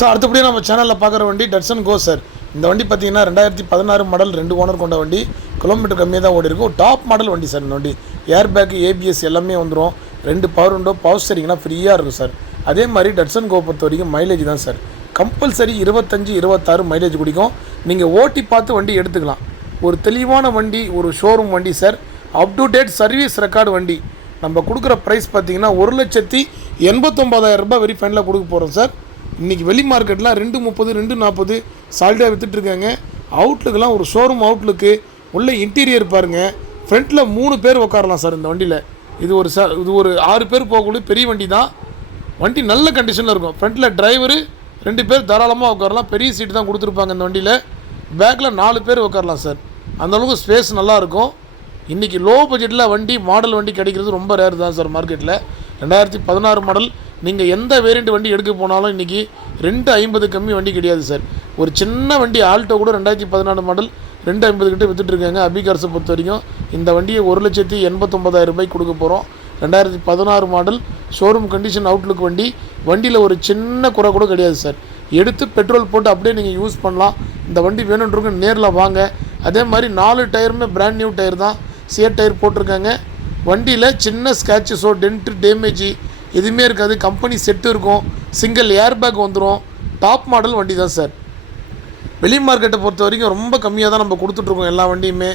So அடுத்தபடியாக நம்ம சேனலில் பார்க்குற வண்டி டட்சன் கோ சார். இந்த வண்டி பார்த்தீங்கன்னா 2016 மாடல் 2 ஓனர் கொண்ட வண்டி. கிலோமீட்டர் கம்மியாக தான் ஓடி இருக்கும். டாப் மாடல் வண்டி சார். இந்த வண்டி ஏர் பேக், ஏபிஎஸ் எல்லாமே வந்துடும். 2 பவர் விண்டோ, பவர் ஸ்டீரிங்லாம் ஃப்ரீயாக இருக்கும் சார். அதே மாதிரி டட்சன் கோ பொறுத்த வரைக்கும் மைலேஜ் தான் சார். கம்பல்சரி 25-26 மைலேஜ் குடிக்கும். நீங்கள் ஓட்டி பார்த்து வண்டி எடுத்துக்கலாம். ஒரு தெளிவான வண்டி, ஒரு ஷோரூம் வண்டி sir. Up to date service record வண்டி. நம்ம கொடுக்குற ப்ரைஸ் பார்த்தீங்கன்னா 1,89,000 ரூபாய் வெரி ஃபைனலாக கொடுக்க போகிறோம் சார். இன்றைக்கி வெளி மார்க்கெட்லாம் 230, 240 சாலிடாக விற்றுட்ருக்காங்க. அவுட்லுக்கெலாம் ஒரு ஷோரூம் அவுட்லுக்கு உள்ள இன்டீரியர் பாருங்கள். ஃப்ரண்ட்டில் 3 பேர் உட்காரலாம் சார் இந்த வண்டியில். இது ஒரு 6 பேர் போகக்கூடிய பெரிய வண்டி தான். வண்டி நல்ல கண்டிஷனில் இருக்கும். ஃப்ரண்ட்டில் டிரைவரு 2 பேர் தாராளமாக உட்காரலாம். பெரிய சீட்டு தான் கொடுத்துருப்பாங்க இந்த வண்டியில். பேக்கில் 4 பேர் உட்காரலாம் சார். அந்தளவுக்கு ஸ்பேஸ் நல்லாயிருக்கும். இன்றைக்கி லோ பட்ஜெட்டில் வண்டி, மாடல் வண்டி கிடைக்கிறது ரொம்ப ரேர் தான் சார் மார்க்கெட்டில். 2016 மாடல் நீங்கள் எந்த வேரியண்ட் வண்டி எடுக்க போனாலும் இன்றைக்கி 250 கம்மி வண்டி கிடையாது சார். ஒரு சின்ன வண்டி ஆல்டோ கூட 2014 மாடல் 250 கிட்டே விற்றுட்ருக்காங்க. அபிகார்ஸை பொறுத்த வரைக்கும் இந்த வண்டியை 1,89,000 ரூபாய்க்கு கொடுக்க போகிறோம். 2016 மாடல் ஷோரூம் கண்டிஷன் அவுட்லுக் வண்டி. வண்டியில் ஒரு சின்ன குறை கூட கிடையாது சார். எடுத்து பெட்ரோல் போட்டு அப்படியே நீங்கள் யூஸ் பண்ணலாம். இந்த வண்டி வேணுன்றவங்க நேரில் வாங்க. அதே மாதிரி 4 டயருமே பிராண்ட் நியூ டயர் தான். சேர் டயர் போட்டிருக்காங்க. வண்டியில் சின்ன ஸ்க்ராச்சஸோ டென்ட்டு டேமேஜ் எதுவுமே இருக்காது. கம்பெனி செட்டு இருக்கும். சிங்கிள் ஏர் பேக் வந்துடும். டாப் மாடல் வண்டி தான் சார். வெளி மார்க்கெட்டை பொறுத்த வரைக்கும் ரொம்ப கம்மியாக தான் நம்ம கொடுத்துட்ருக்கோம் எல்லா வண்டியுமே.